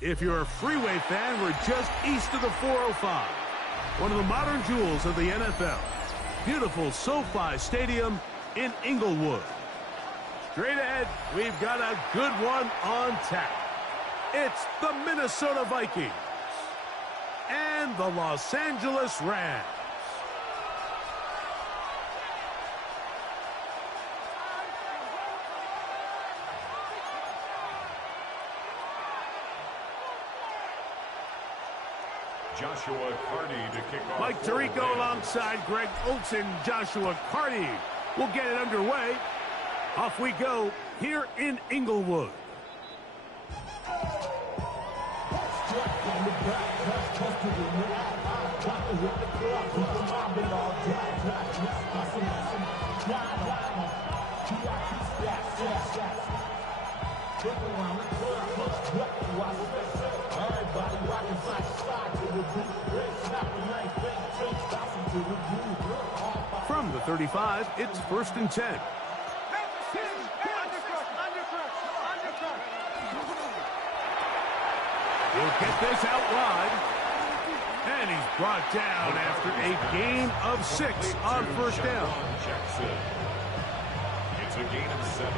If you're a freeway fan, we're just east of the 405. One of the modern jewels of the NFL. Beautiful SoFi Stadium in Inglewood. Straight ahead, we've got a good one on tap. It's the Minnesota Vikings and the Los Angeles Rams. Joshua Carty to kick off. Mike Tirico alongside Greg Olsen. Joshua Carty will get it underway. Off we go here in Inglewood. From the 35, it's 1st and 10. He'll get this out wide. And he's brought down after a gain of 6 on 1st down. It's a gain of 7.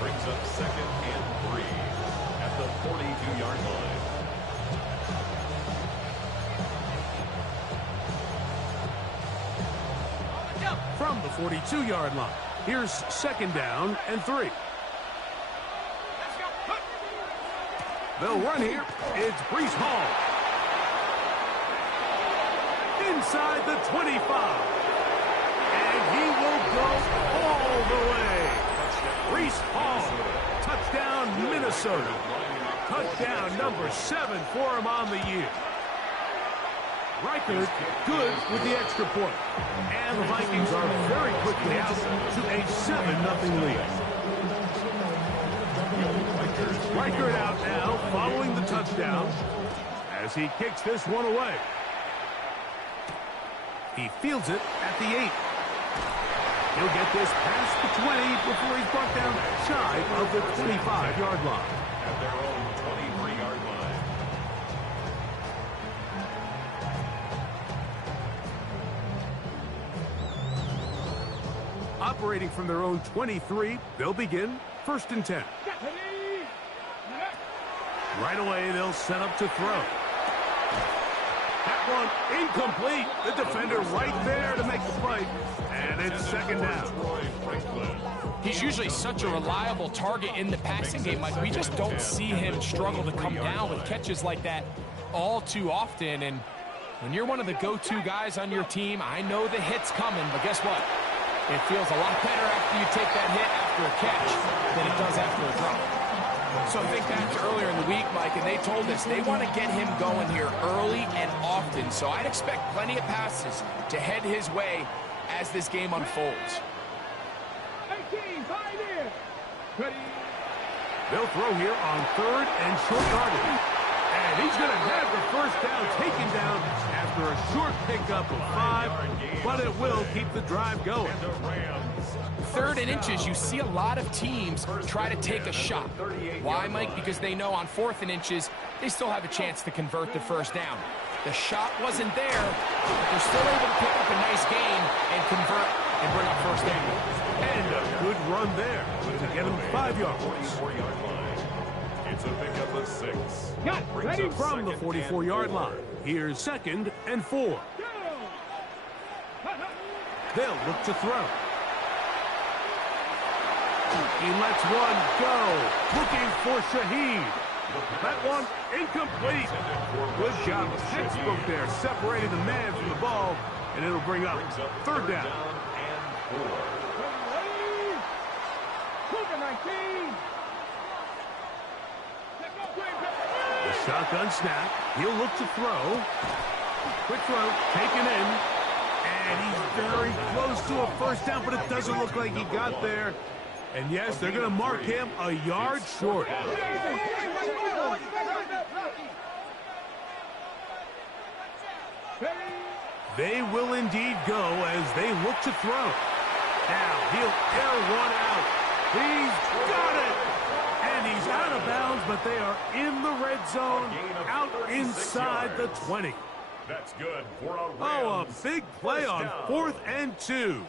Brings up 2nd and 3 at the 42-yard line. From the 42-yard line, here's 2nd down and 3. They'll run here. It's Breece Hall. Inside the 25. And he will go all the way. Breece Hall. Touchdown, Minnesota. Touchdown number 7 for him on the year. Reichard good with the extra point. And the Vikings are very quickly out to a 7-0 lead. Reichard out now following the touchdown as he kicks this one away. He fields it at the 8. He'll get this past the 20 before he's brought down shy of the 25-yard line. At their own 23-yard line. Operating from their own 23, they'll begin 1st and 10. Right away, they'll set up to throw. That one incomplete. The defender right there to make the play. And it's 2nd down. He's usually such a reliable target in the passing game, Mike. We just don't see him struggle to come down with catches like that all too often. And when you're one of the go-to guys on your team, I know the hit's coming, but guess what? It feels a lot better after you take that hit after a catch than it does after a drop. So think back to earlier in the week, Mike, and they told us they want to get him going here early and often. So I'd expect plenty of passes to head his way as this game unfolds. They'll throw here on 3rd and short yardage. And he's going to have the 1st down taken down after a short pickup of 5, but it will keep the drive going. 3rd and inches, you see a lot of teams try to take a shot. Why, Mike? Because they know on 4th and inches, they still have a chance to convert the 1st down. The shot wasn't there, but they're still able to pick up a nice gain and convert and bring up 1st down. And a good run there to get him 5 yards. 44-yard line. It's a pickup of 6. Ready from the 44-yard line. Here's 2nd and 4. They'll look to throw. He lets one go. Looking for Shaheed. That one incomplete. Good job. Textbook there, separating the man from the ball, and it'll bring up 3rd down. And 4. The shotgun snap. He'll look to throw. Quick throw, taken in. And he's very close to a 1st down, but it doesn't look like he got there. And yes, they're going to mark him a yard short. They will indeed go as they look to throw. Now he'll air one out. He's got it! And he He's out of bounds, but they are in the red zone, out inside the 20. That's good for a Oh, a big play on 4th and 2.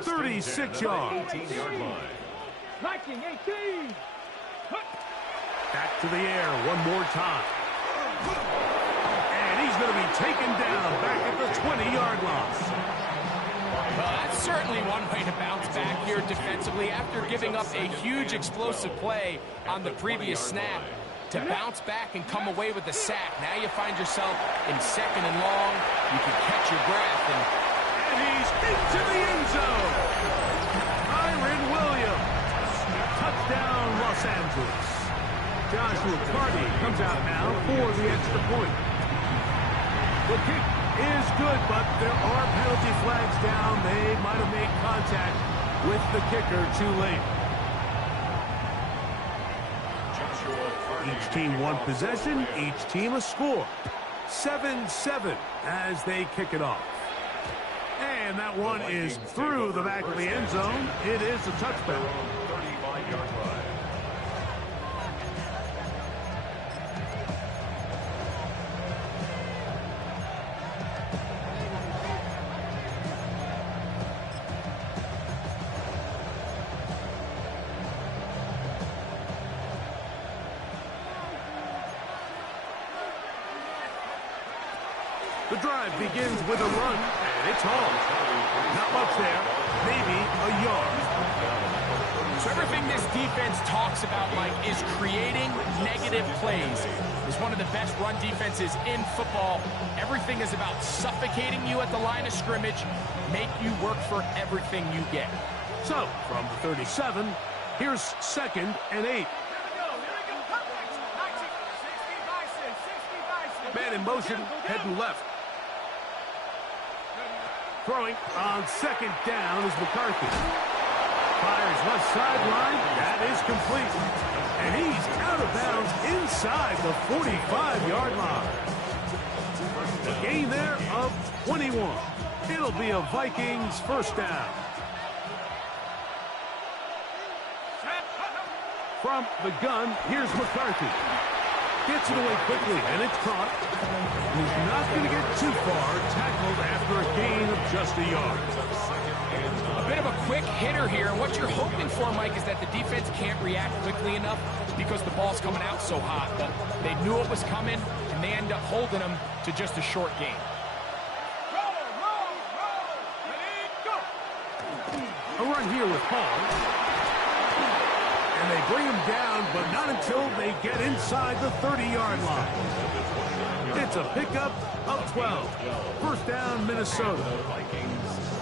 36 yards. 18-yard line. Viking 18. Back to the air one more time. And he's going to be taken down back at the 20-yard line. Well, that's certainly one way to bounce back here defensively after giving up a huge explosive play on the previous snap. To bounce back and come away with a sack. Now you find yourself in 2nd and long. You can catch your breath. And he's into the end zone. Kyron Williams. Touchdown, Los Angeles. Joshua Carty comes out now for the extra point. The kick is good, but there are penalty flags down. They might have made contact with the kicker too late. Each team one possession, each team a score. 7-7 as they kick it off. And that one is through the back of the end zone. It is a touchdown. 35-yard line. The drive begins with a run, and it's home. Not much there, maybe a yard. So everything this defense talks about, Mike, is creating negative plays. It's one of the best run defenses in football. Everything is about suffocating you at the line of scrimmage, make you work for everything you get. So, from the 37, here's 2nd and 8. Man in motion, heading left. Throwing on 2nd down is McCarthy. Fires left sideline. That is complete. And he's out of bounds inside the 45-yard line. A gain there of 21. It'll be a Vikings first down. From the gun, here's McCarthy. Gets it away quickly, and it's caught. He's not going to get too far, tackled after a gain of just a yard. A bit of a quick hitter here. What you're hoping for, Mike, is that the defense can't react quickly enough because the ball's coming out so hot. But they knew it was coming, and they end up holding them to just a short gain. A run here with Hall. And they bring him down, but not until they get inside the 30-yard line. It's a pickup of 12. First down, Minnesota.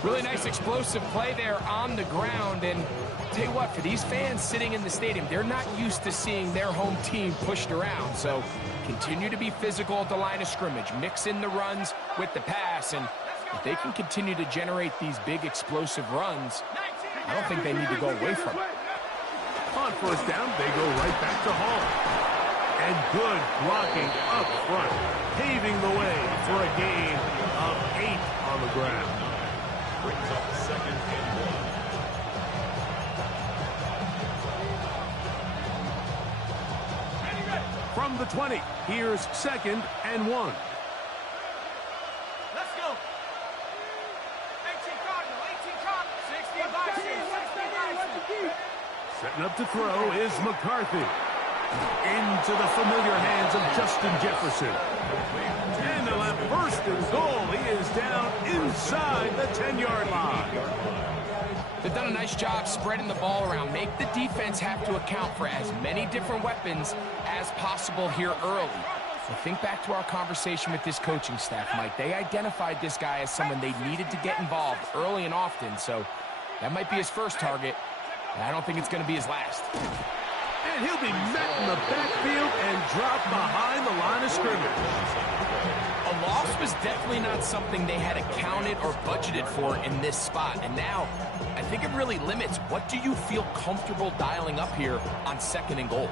Really nice explosive play there on the ground. And I'll tell you what, for these fans sitting in the stadium, they're not used to seeing their home team pushed around. So continue to be physical at the line of scrimmage. Mix in the runs with the pass. And if they can continue to generate these big explosive runs, I don't think they need to go away from it. On first down, they go right back to Hall. And good blocking up front, paving the way for a gain of 8 on the ground. Brings up 2nd and 1. From the 20, here's 2nd and 1. Let's go. 18 Cardinal, 60 by 6. Setting up to throw is McCarthy. Into the familiar hands of Justin Jefferson. And they'll have 1st and goal. He is down inside the 10-yard line. They've done a nice job spreading the ball around. Make the defense have to account for as many different weapons as possible here early. So think back to our conversation with this coaching staff, Mike. They identified this guy as someone they needed to get involved early and often. So that might be his first target. I don't think it's going to be his last. And he'll be met in the backfield and dropped behind the line of scrimmage. A loss was definitely not something they had accounted or budgeted for in this spot. And now, I think it really limits what do you feel comfortable dialing up here on 2nd and goal.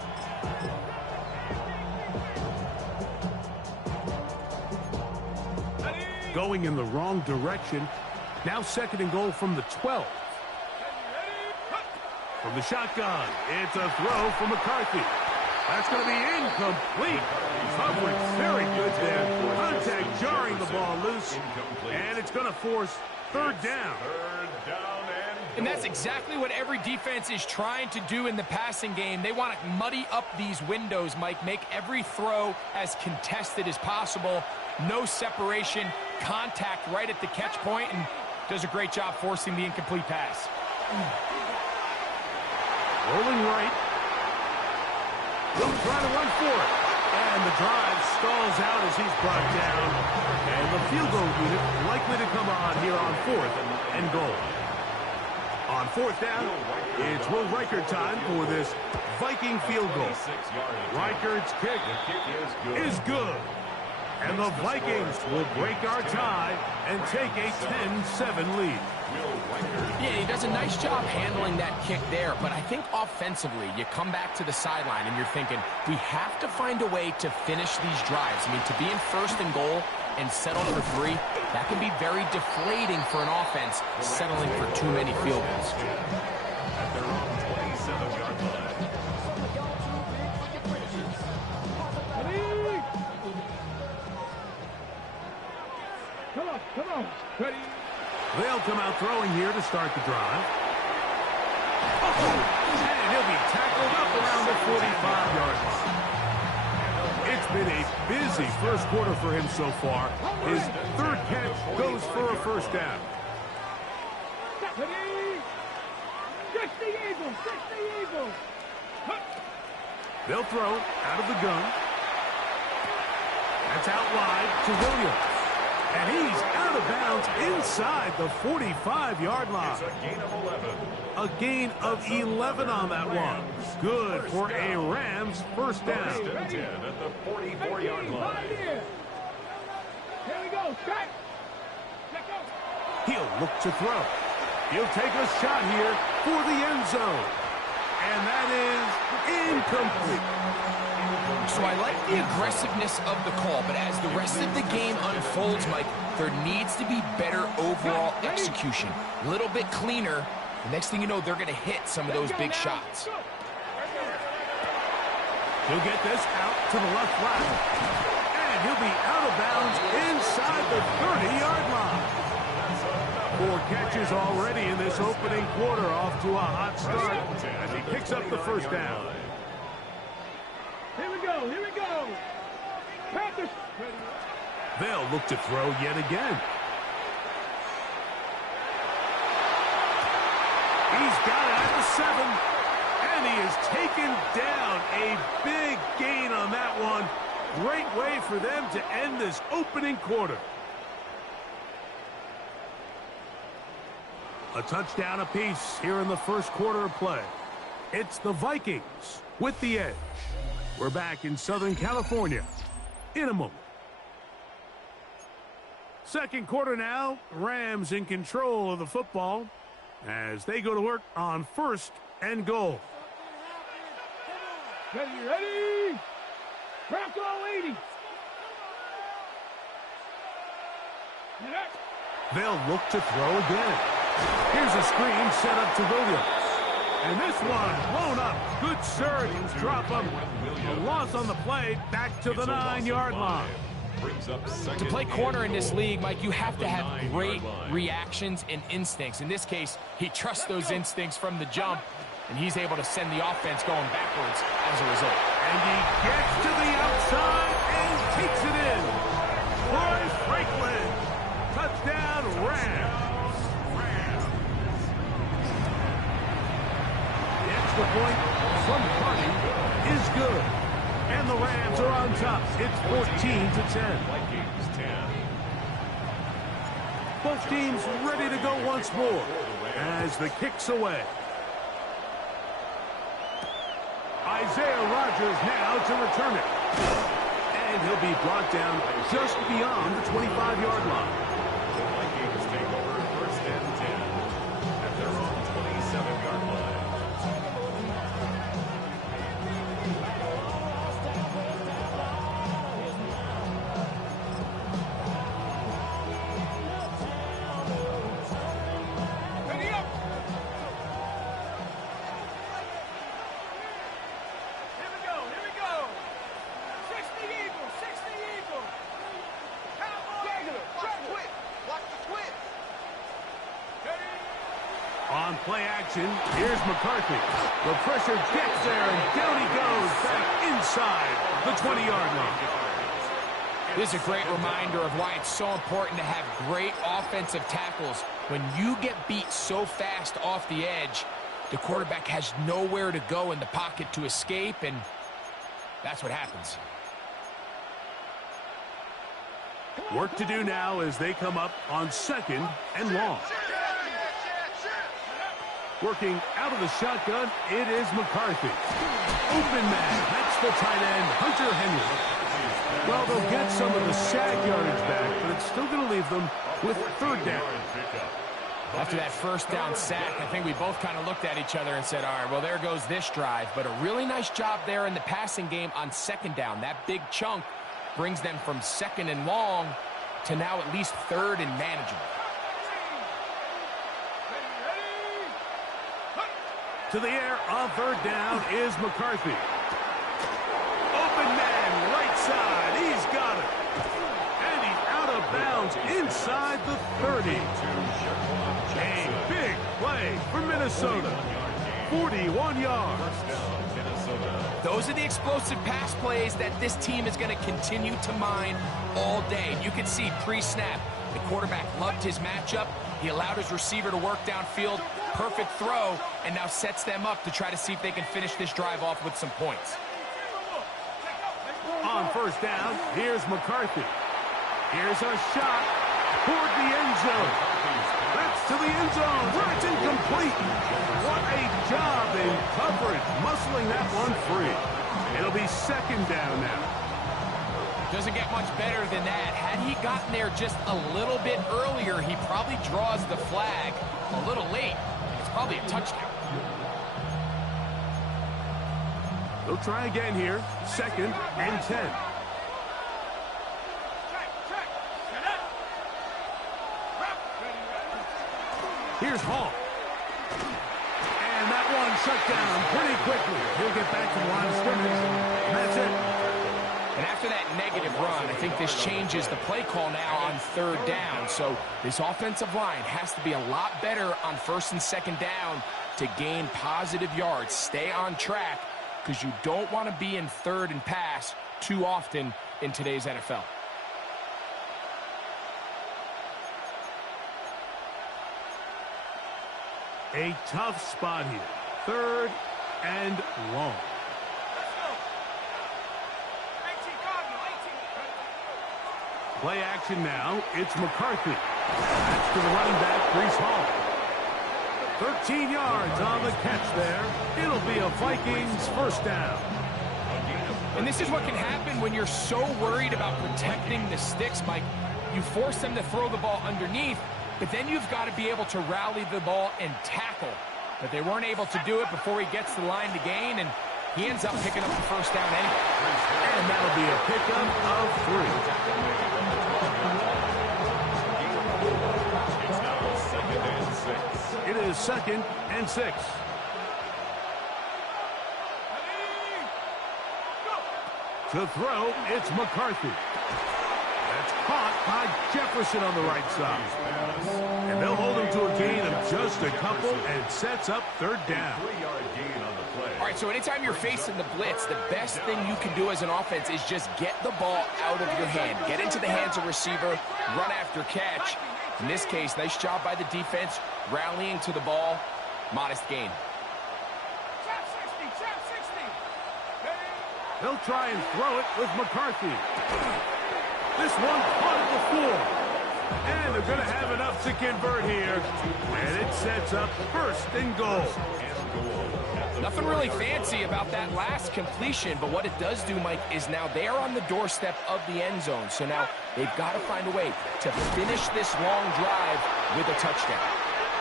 Going in the wrong direction. Now 2nd and goal from the 12. From the shotgun, it's a throw for McCarthy. That's going to be incomplete. Coverage very good there. Contact jarring the ball loose. And it's going to force third down. And that's exactly what every defense is trying to do in the passing game. They want to muddy up these windows, Mike, make every throw as contested as possible. No separation, contact right at the catch point, and does a great job forcing the incomplete pass. Rolling right. He'll try to run for it. And the drive stalls out as he's brought down. And the field goal unit likely to come on here on 4th and goal. On 4th down, it's Will Reichert time for this Viking field goal. Reichert's kick is good. And the Vikings will break our tie and take a 10-7 lead. Yeah, he does a nice job handling that kick there, but I think offensively, you come back to the sideline and you're thinking, we have to find a way to finish these drives. I mean, to be in 1st and goal and settle for 3, that can be very deflating for an offense, settling for too many field goals. At their own 27-yard line. Come on. Ready? They'll come out throwing here to start the drive. And he'll be tackled up around the 45-yard line. It's been a busy first quarter for him so far. His 3rd catch goes for a 1st down. Ready? Catch the Eagles. They'll throw out of the gun. That's out wide to Williams. And he's out of bounds inside the 45-yard line. A gain of 11 on that one. Good for a Rams 1st down. 1st and 10 at the 44-yard line. Here we go. Strike. He'll look to throw. He'll take a shot here for the end zone. And that is incomplete. So I like the aggressiveness of the call, but as the rest of the game unfolds, Mike, there needs to be better overall execution. A little bit cleaner. The next thing you know, they're going to hit some of those big shots. He'll get this out to the left flat. And he'll be out of bounds inside the 30-yard line. 4 catches already in this opening quarter, off to a hot start as he picks up the 1st down. Here we go. Panthers. They'll look to throw yet again. He's got it at the 7. And he is taken down. A big gain on that one. Great way for them to end this opening quarter. A touchdown apiece here in the first quarter of play. It's the Vikings with the edge. We're back in Southern California in a moment. Second quarter now. Rams in control of the football as they go to work on 1st and goal. Ready? Bronco 80. They'll look to throw again. Here's a screen set up to Williams. And this one blown up. Good surge. Drop him. A loss on the play. Back to the 9-yard line. To play corner in this league, Mike, you have to have great reactions and instincts. In this case, he trusts those instincts from the jump, and he's able to send the offense going backwards as a result. And he gets to the outside and takes it in. Roy Franklin. Touchdown, Rams. The extra point from Carney is good. And the Rams are on top. It's 14-10. Vikings 10. Both teams ready to go once more as the kick's away. Isaiah Rodgers now to return it. And he'll be brought down just beyond the 25-yard line. The Vikings take over 1st and 10 at their own 27-yard line. Play action. Here's McCarthy. The pressure gets there, and down he goes back inside the 20-yard line. This is a great reminder of why it's so important to have great offensive tackles. When you get beat so fast off the edge, the quarterback has nowhere to go in the pocket to escape, and that's what happens. Work to do now as they come up on 2nd and long. Working out of the shotgun, it is McCarthy. Open man, that's the tight end, Hunter Henry. Well, they'll get some of the sack yardage back, but it's still going to leave them with 3rd down. After that 1st down sack, I think we both kind of looked at each other and said, all right, well, there goes this drive. But a really nice job there in the passing game on 2nd down. That big chunk brings them from 2nd and long to now at least 3rd and manageable. To the air on 3rd down is McCarthy. Open man, right side. He's got it. And he's out of bounds inside the 30. A big play for Minnesota. 41 yards. Those are the explosive pass plays that this team is going to continue to mine all day. You can see pre-snap, the quarterback loved his matchup. He allowed his receiver to work downfield. Perfect throw, and now sets them up to try to see if they can finish this drive off with some points. On 1st down, here's McCarthy. Here's a shot toward the end zone. That's to the end zone where it's incomplete. What a job in coverage, muscling that one free. It'll be 2nd down now. Doesn't get much better than that. Had he gotten there just a little bit earlier, he probably draws the flag a little late. It's probably a touchdown. They'll try again here. 2nd and 10. Here's Hall. And that one shut down pretty quickly. He'll get back to the line of scrimmage. And that's it. And after that negative run, I think this changes the play call now on 3rd down. So this offensive line has to be a lot better on 1st and 2nd down to gain positive yards. Stay on track because you don't want to be in 3rd and pass too often in today's NFL. A tough spot here. 3rd and long. Play action now. It's McCarthy. That's to the running back, Breece Hall. 13 yards on the catch there. It'll be a Vikings 1st down. And this is what can happen when you're so worried about protecting the sticks, Mike. You force them to throw the ball underneath, but then you've got to be able to rally the ball and tackle. But they weren't able to do it before he gets the line to gain, and he ends up picking up the 1st down anyway. And that'll be a pickup of 3. It is 2nd and 6. To throw, it's McCarthy. That's caught by Jefferson on the right side. And they'll hold him to a gain of just a couple and sets up 3rd down. All right, so anytime you're facing the blitz, the best thing you can do as an offense is just get the ball out of your hand. Get into the hands of receiver, run after catch. In this case, nice job by the defense, rallying to the ball, modest gain. They'll try and throw it with McCarthy. This one caught at the 4. And they're going to have enough to convert here. And it sets up 1st and goal. Nothing really fancy about that last completion, but what it does do, Mike, is now they are on the doorstep of the end zone. So now they've got to find a way to finish this long drive with a touchdown.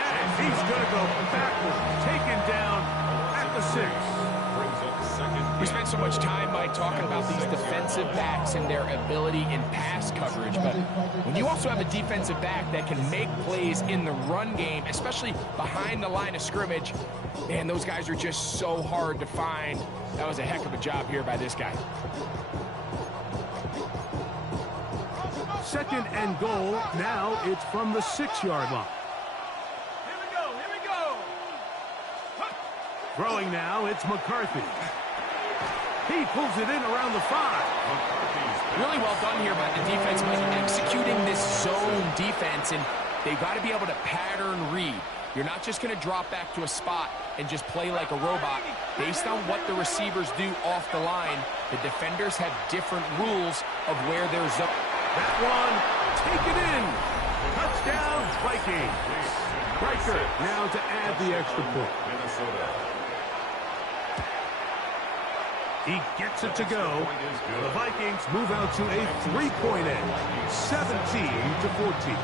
And he's going to go backward, taken down at the 6. We spent so much time, Mike, talking about these defensive backs and their ability in pass coverage. But when you also have a defensive back that can make plays in the run game, especially behind the line of scrimmage, man, those guys are just so hard to find. That was a heck of a job here by this guy. 2nd and goal. Now it's from the 6-yard line. Here we go. Throwing now, it's McCarthy. He pulls it in around the 5. Really well done here by the defense, Mike, executing this zone defense, and they've got to be able to pattern read. You're not just going to drop back to a spot and just play like a robot. Based on what the receivers do off the line, the defenders have different rules of where they're zone. That one, take it in. Touchdown, Vikings. Riker now to add the extra point. He gets it to go. The Vikings move out to a 3-point edge, 17-14.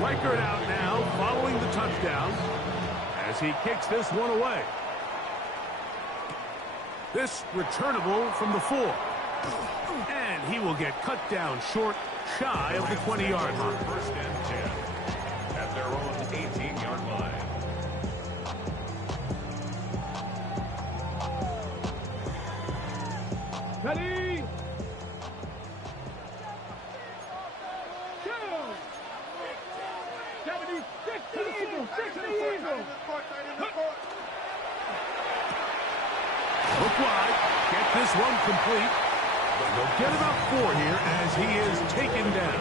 Riker out now, following the touchdown, as he kicks this one away. This returnable from the 4. And he will get cut down short, shy of the 20-yard line. First and 10 at their own 18-yard line. Ready? Go! 70, 60 Eagles, 60 Eagles. Look wide, get this one complete. They'll get about 4 here as he is taken down.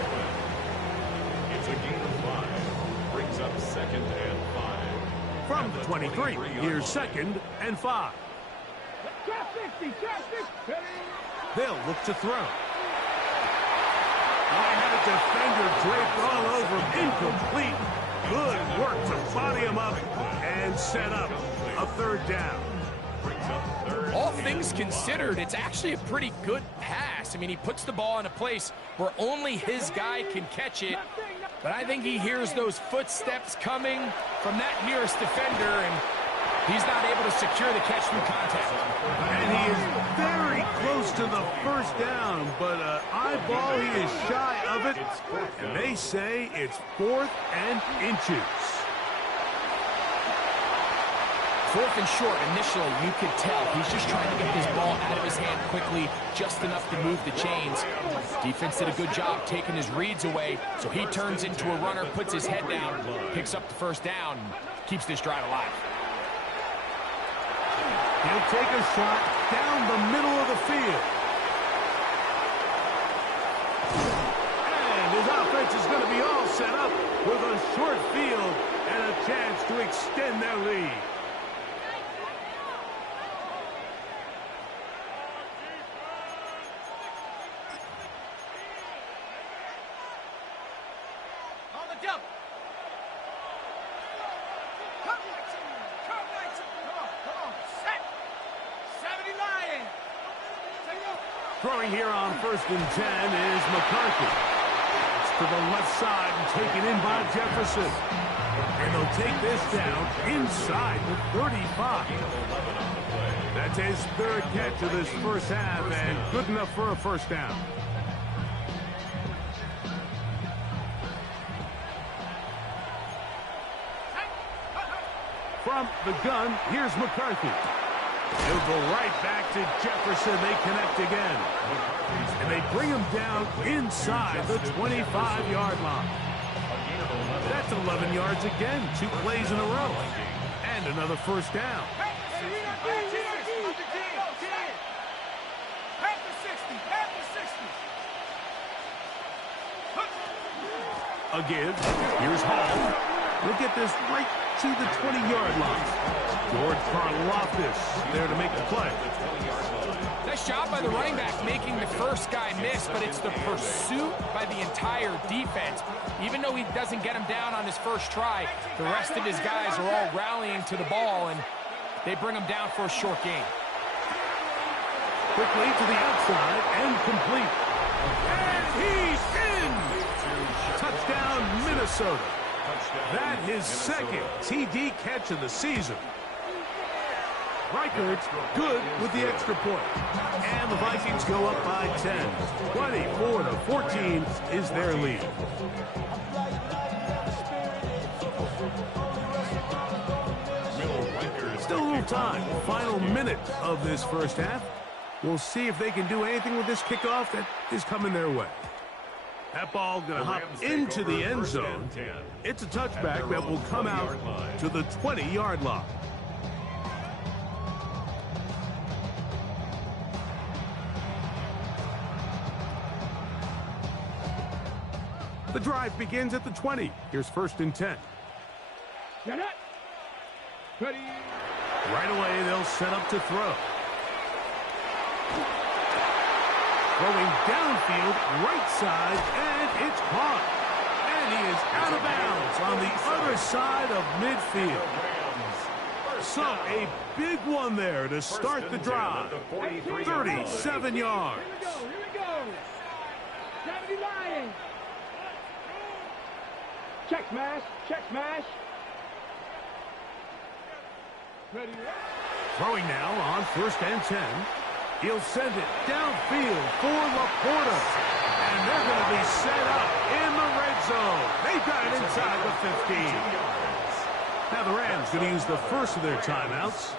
It's a gain of 5. Brings up 2nd and 5. From the 23, here's 2nd and 5. Trap 60, trap 60. They'll look to throw. I had a defender draped all over him. Incomplete. Good work to body him up and set up a 3rd down. All things considered, it's actually a pretty good pass. I mean, he puts the ball in a place where only his guy can catch it. But I think he hears those footsteps coming from that nearest defender, and he's not able to secure the catch through contact. And he is very close to the 1st down, but eyeball, he is shy of it. And they say it's 4th and inches. 4th and short, initially, you could tell he's just trying to get this ball out of his hand quickly, just enough to move the chains. Defense did a good job taking his reads away, so he turns into a runner, puts his head down, picks up the 1st down, keeps this drive alive. He'll take a shot down the middle of the field. And his offense is going to be all set up with a short field and a chance to extend their lead. Throwing here on 1st and 10 is McCarthy. It's to the left side and taken in by Jefferson. And they'll take this down inside the 35. That's his 3rd catch of this 1st half and good enough for a 1st down. From the gun, here's McCarthy. He'll go right back to Jefferson. They connect again. And they bring him down inside the 25-yard line. That's 11 yards again. 2 plays in a row. And another 1st down. A give. Here's Hall. We'll get this right to the 20-yard line. George Karlaftis there to make the play. Nice job by the running back making the first guy miss, but it's the pursuit by the entire defense. Even though he doesn't get him down on his first try, the rest of his guys are all rallying to the ball, and they bring him down for a short gain. Quickly to the outside and complete. And he's in! Touchdown, Minnesota. That his 2nd TD catch of the season. Reichardt's good with the extra point. And the Vikings go up by 10. 24-14 is their lead. Still a little time. Final minute of this 1st half. We'll see if they can do anything with this kickoff that is coming their way. That ball going to hop into the end zone. It's a touchback that will come out to the 20-yard line. The drive begins at the 20. Here's 1st and 10. Ready. Right away, they'll set up to throw. Throwing downfield, right side, and it's caught. And he is out of bounds on the other side of midfield. So a big one there to start the drive. 37 yards. Here we go. 79. Check smash. Ready. Throwing now on 1st and 10. He'll send it downfield for Laporta. And they're going to be set up in the red zone. They've got it inside the 15. Now the Rams going to use the first of their timeouts.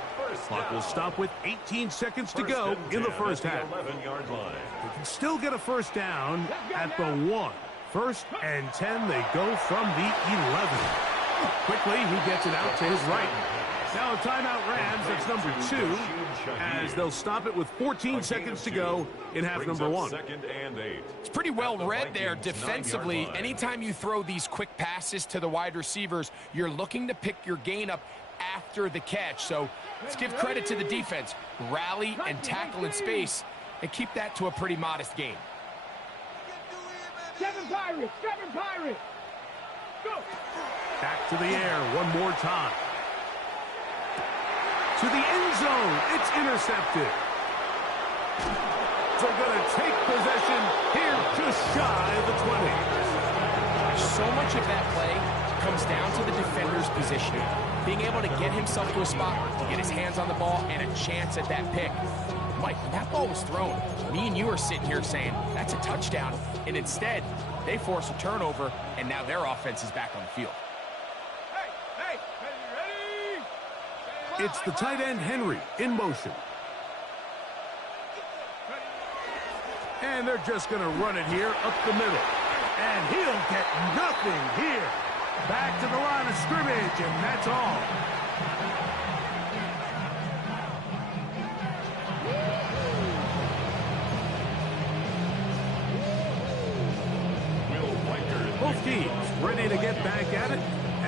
Clock will stop with 18 seconds to go in the first half. They can still get a first down at the 1. 1st and 10, they go from the 11. Quickly, he gets it out to his right. Now a timeout Rams, that's number 2, as they'll stop it with 14 seconds to go in half number 1. It's pretty well read there defensively. Anytime you throw these quick passes to the wide receivers, you're looking to pick your gain up after the catch. So let's give credit to the defense. Rally and tackle in space and keep that to a pretty modest gain. 7 Pirates. Go. Back to the air one more time. To the end zone. It's intercepted. They're going to take possession here just shy of the 20. So much of that play comes down to the defender's positioning. Being able to get himself to a spot, to get his hands on the ball, and a chance at that pick. Mike, when that ball was thrown, me and you are sitting here saying, that's a touchdown. And instead, they force a turnover, and now their offense is back on the field. Hey, ready. It's the tight end, Henry, in motion. And they're just going to run it here up the middle. And he'll get nothing here. Back to the line of scrimmage, and that's all. Both teams ready to get back at it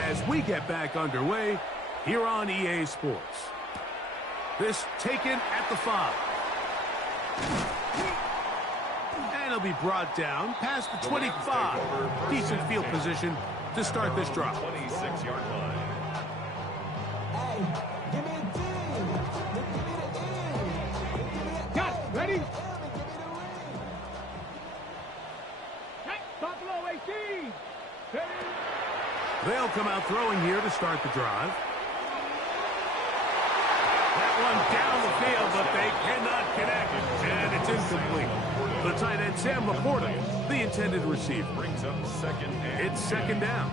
as we get back underway here on EA Sports. This taken at the 5. And it'll be brought down past the 25. Decent field position to start this drive. 26-yard line. Got it. Ready. Buffalo 18. Ready. They'll come out throwing here to start the drive. That one down the field, but they cannot connect. And it's incomplete. The tight end, Sam Laporta, the intended receiver. Brings up second and It's second down.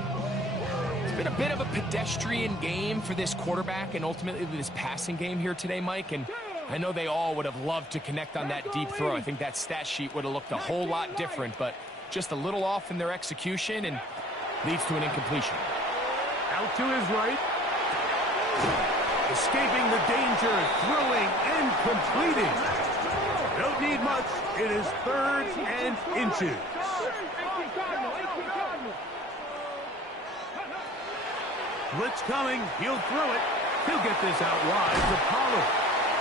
It's been a bit of a pedestrian game for this quarterback and ultimately this passing game here today, Mike. And I know they all would have loved to connect on that deep throw. I think that stat sheet would have looked a whole lot different, but just a little off in their execution and leads to an incompletion. Out to his right. Escaping the danger, throwing and completing. Don't need much. It is 3rd and inches. 18 Cardinal. Blitz coming. He'll throw it. He'll get this out wide to Pollard.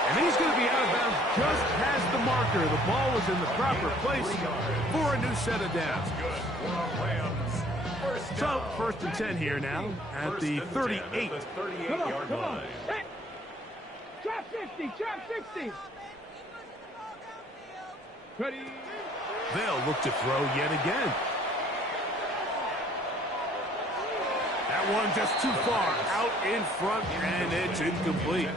And he's going to be out of bounds just past the marker. The ball was in the proper place for a new set of downs. So, 1st and 10 here now at the 38. Come on. Hey. Trap 60. Ready. They'll look to throw yet again. That one just too far out in front, and it's incomplete.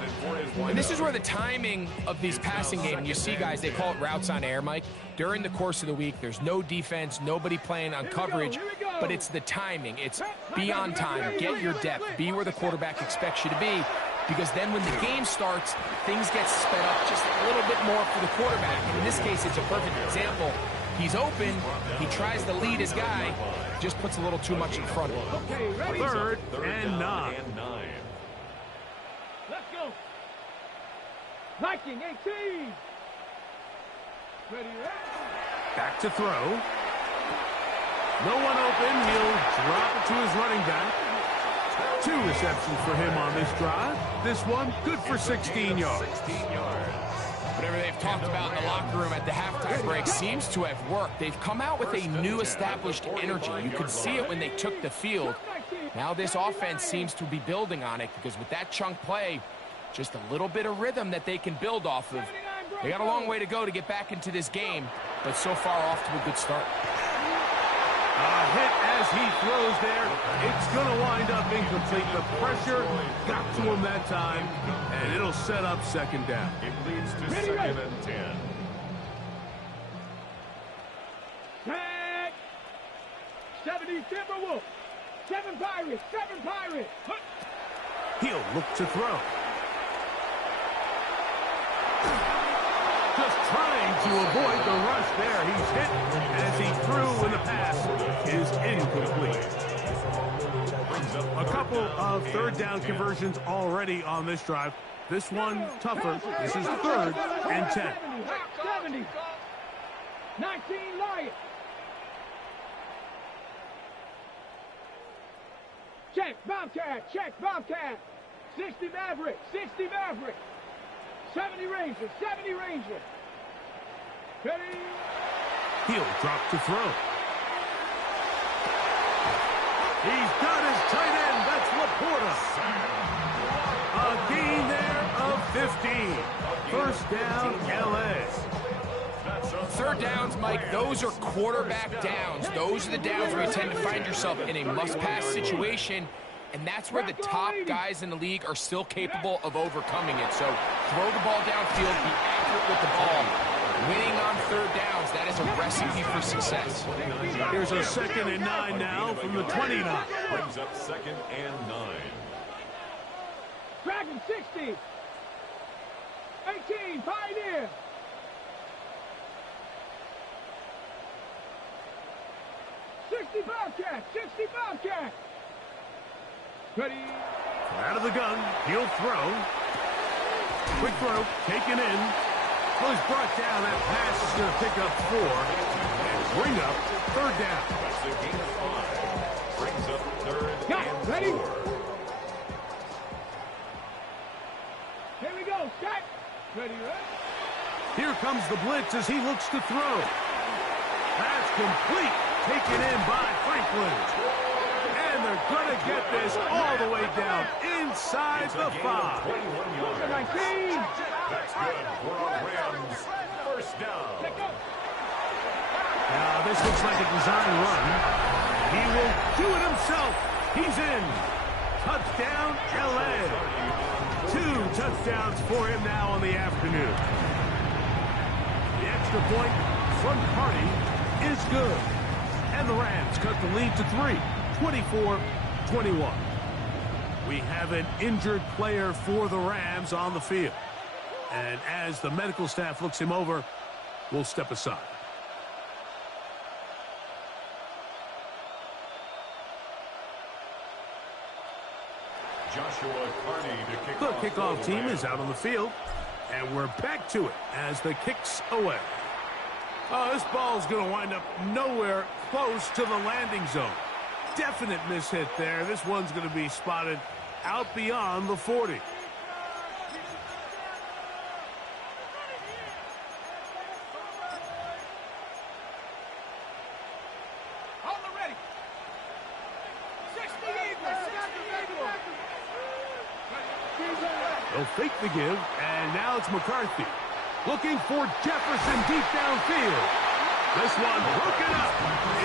And this is where the timing of these passing games, you see guys, they call it routes on air, Mike. During the course of the week, there's no defense, nobody playing on coverage, but it's the timing. It's be on time, get your depth, be where the quarterback expects you to be, because then when the game starts, things get sped up just a little bit more for the quarterback. And in this case, it's a perfect example. He's open. He tries to lead his guy. Just puts a little too much in front of him. Okay, ready? Third and 9. Let's go. Viking 18. Ready, Back to throw. No one open. He'll drop it to his running back. 2 receptions for him on this drive. This one good for 16 yards. Whatever they've talked about in the locker room at the halftime break seems to have worked. They've come out with a new established energy. You could see it when they took the field. Now this offense seems to be building on it because with that chunk play, just a little bit of rhythm that they can build off of. They got a long way to go to get back into this game, but so far off to a good start. A hit as he throws there. It's going to wind up incomplete. The pressure got to him that time, and it'll set up second down. It leads to second and 10. Tag. 70 Timberwolves. 7 Pirates. 7 Pirates. He'll look to throw. Just trying to avoid the rush there. He's hit as he threw when the pass is incomplete. A couple of third down conversions already on this drive. This one tougher. This is 3rd and 10. 70. 19 Lions. Check, Bobcat. Check, Bobcat. 60 Maverick. 60 Maverick. 70 Rangers. 70 Rangers. Ready? He'll drop to throw. He's got his tight end. That's Laporta. A gain there of 15. First down, LA. Third downs, Mike, those are quarterback downs. Those are the downs where you tend to find yourself in a must-pass situation, and that's where the top guys in the league are still capable of overcoming it. So throw the ball downfield, be accurate with the ball. Winning on third downs, that is a recipe for success. Here's a 2nd and 9 now from the 29. Brings up 2nd and 9. Dragon 60. 18 Pioneer. 60 Bobcat. 60 Bobcat. Ready? Out of the gun, he'll throw. Quick throw, taken in. Well, he's brought down. That pass is going to pick up 4 and bring up 3rd down. That's a gain of 5. Brings up 3rd and ready? 4. Here we go. Set. Ready, ready? Here comes the blitz as he looks to throw. That's complete. Taken in by Franklin. And they're going to get this all the way down inside the 5. 19. That's good for our Rams. First down. Now, this looks like a design run. He will do it himself. He's in. Touchdown, LA. 2 touchdowns for him now on the afternoon. The extra point from Party is good. And the Rams cut the lead to 3, 24-21. We have an injured player for the Rams on the field. And as the medical staff looks him over, we'll step aside. Joshua Carney to kick The off. kickoff team is out on the field, and we're back to it as the kick's away. Oh, this ball's going to wind up nowhere close to the landing zone. Definite mishit there. This one's going to be spotted out beyond the 40. On the ready. 60 Eagles. 60 Eagles. They'll fake the give, and now it's McCarthy. Looking for Jefferson deep downfield. This one broken up.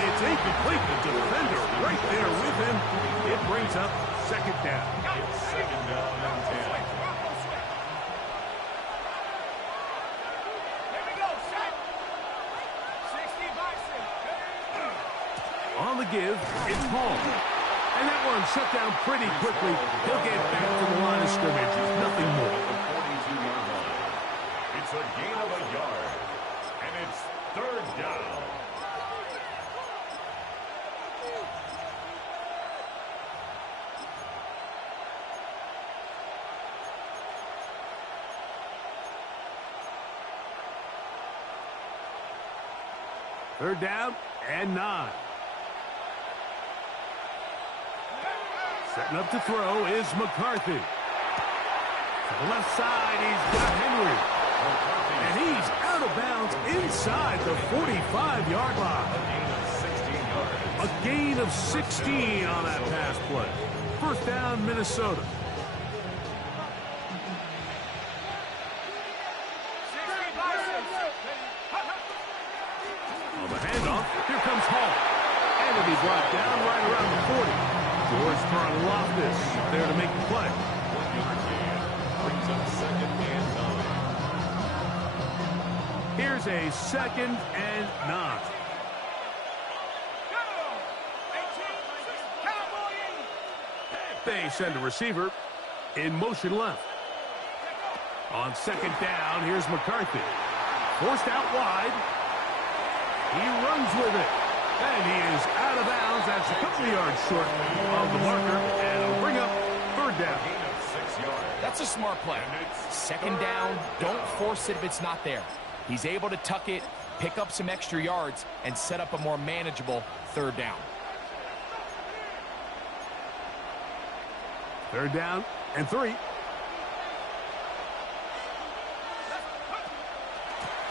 It's incomplete. The defender right there with him. It brings up 2nd down. It's 2nd down and 10. Here we go. Set. 60 Bison. On the give, it's Hall. And that one shut down pretty quickly. He'll get back to the line of scrimmage. Nothing more. The 42-yard line. It's a gain of a yard. And it's 3rd down. Third down and 9. Setting up to throw is McCarthy. To the left side, he's got Henry. And he's out of bounds inside the 45-yard line. A gain of 16 on that pass play. First down, Minnesota. On the handoff, here comes Hall. And it'll be brought down right around the 40. George Karlaftis there to make the play. 1-yard gain. Brings up second and 9. Here's a second and 9. They send a receiver in motion left. On second down, here's McCarthy. Forced out wide. He runs with it. And he is out of bounds. That's a couple of yards short of the marker. And it'll bring up third down. That's a smart play. Second down, don't force it if it's not there. He's able to tuck it, pick up some extra yards, and set up a more manageable third down. Third down and 3.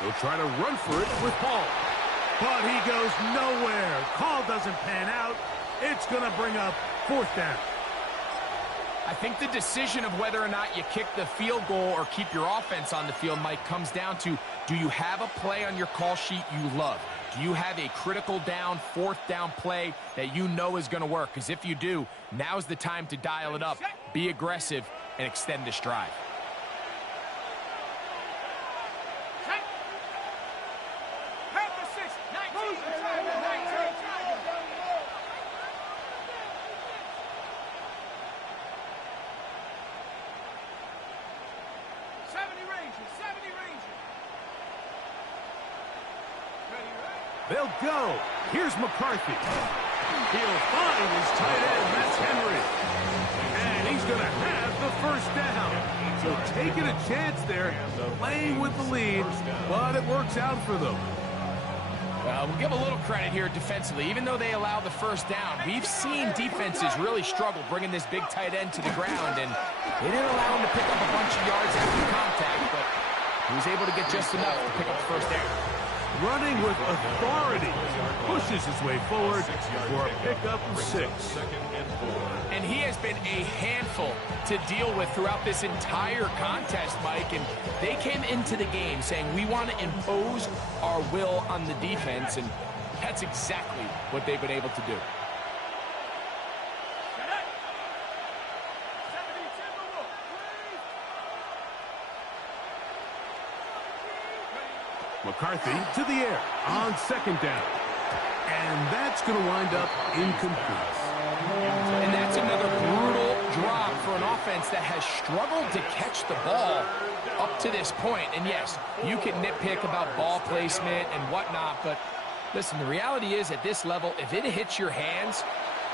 He'll try to run for it with Paul. But he goes nowhere. Call doesn't pan out. It's going to bring up fourth down. I think the decision of whether or not you kick the field goal or keep your offense on the field, Mike, comes down to, do you have a play on your call sheet you love? Do you have a critical down, fourth down play that you know is going to work? Because if you do, now's the time to dial it up, be aggressive, and extend this drive. They'll go. Here's McCarthy. He'll find his tight end. That's Henry. And he's going to have the first down. So taking a chance there, playing with the lead, but it works out for them. We'll give a little credit here defensively. Even though they allow the first down, we've seen defenses really struggle bringing this big tight end to the ground, and they didn't allow him to pick up a bunch of yards after contact, but he was able to get just enough to pick up the first down. Running with authority, pushes his way forward for a pickup of 6. And he has been a handful to deal with throughout this entire contest, Mike. And they came into the game saying, we want to impose our will on the defense. And that's exactly what they've been able to do. McCarthy to the air on second down. And that's going to wind up incomplete. And that's another brutal drop for an offense that has struggled to catch the ball up to this point. And yes, you can nitpick about ball placement and whatnot, but listen, the reality is at this level, if it hits your hands,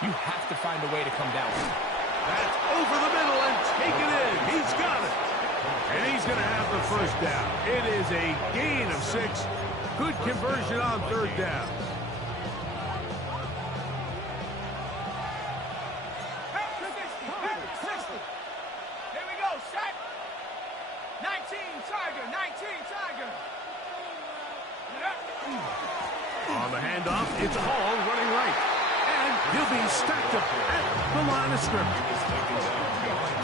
you have to find a way to come down. That's over the middle and take it in. He's got it. And he's going to have the first down. It is a gain of 6. Good conversion on third down. Here we go, set. 19, Tiger, 19, Tiger. On the handoff, it's Hall running right. And he'll be stacked up at the line of scrimmage.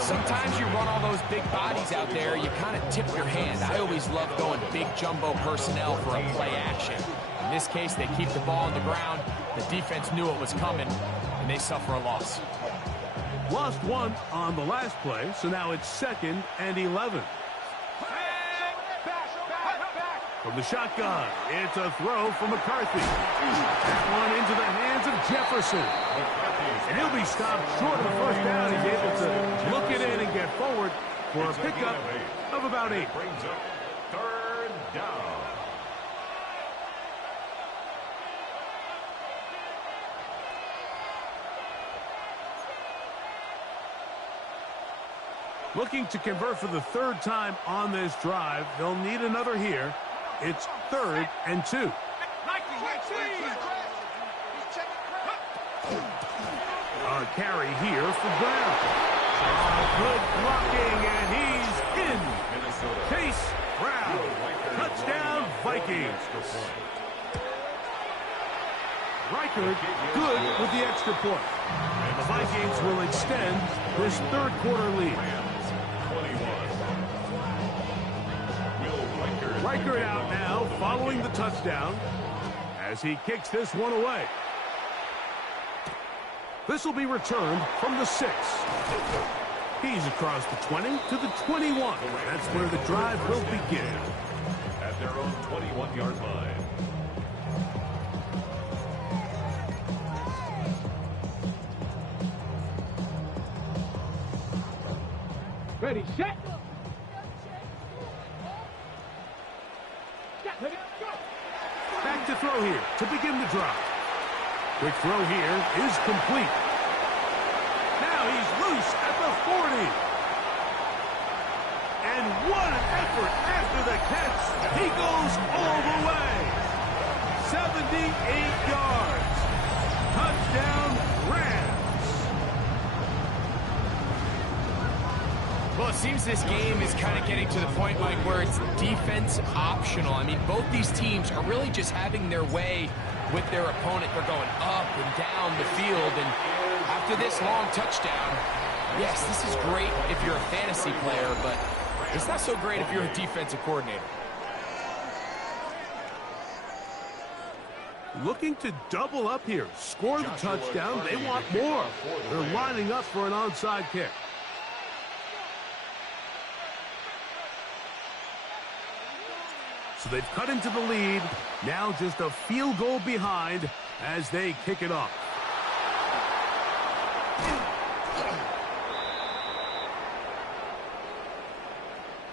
Sometimes you run all those big bodies out there, you kind of tip your hand. I always love going big jumbo personnel for a play action. In this case, they keep the ball on the ground. The defense knew it was coming, and they suffer a loss. Lost 1 on the last play, so now it's 2nd and 11. From the shotgun, it's a throw from McCarthy. That one into the hands of Jefferson. And he'll be stopped short of the first down. He's able to look it in and get forward for a pickup of about 8. Brings up third down. Looking to convert for the third time on this drive. They'll need another here. It's 3rd and 2. A carry here for Brown. Good blocking, and he's in. Chase Brown. Touchdown, Vikings. Reichert good with the extra point. And the Vikings will extend this third quarter lead. Reichert out now following the touchdown as he kicks this one away. This will be returned from the 6. He's across the 20 to the 21. That's where the drive will begin. At their own 21-yard line. Ready, set. Back to throw here to begin the drive. Quick throw here is complete. Now he's loose at the 40. And what an effort after the catch. He goes all the way. 78 yards. Touchdown, Rams. Well, it seems this game is kind of getting to the point, Mike, where it's defense optional. I mean, both these teams are really just having their way with their opponent. They're going up and down the field, and after this long touchdown, yes, this is great if you're a fantasy player, but it's not so great if you're a defensive coordinator. Looking to double up here. Score the touchdown. They want more. They're lining up for an onside kick. So they've cut into the lead. Now just a field goal behind as they kick it off.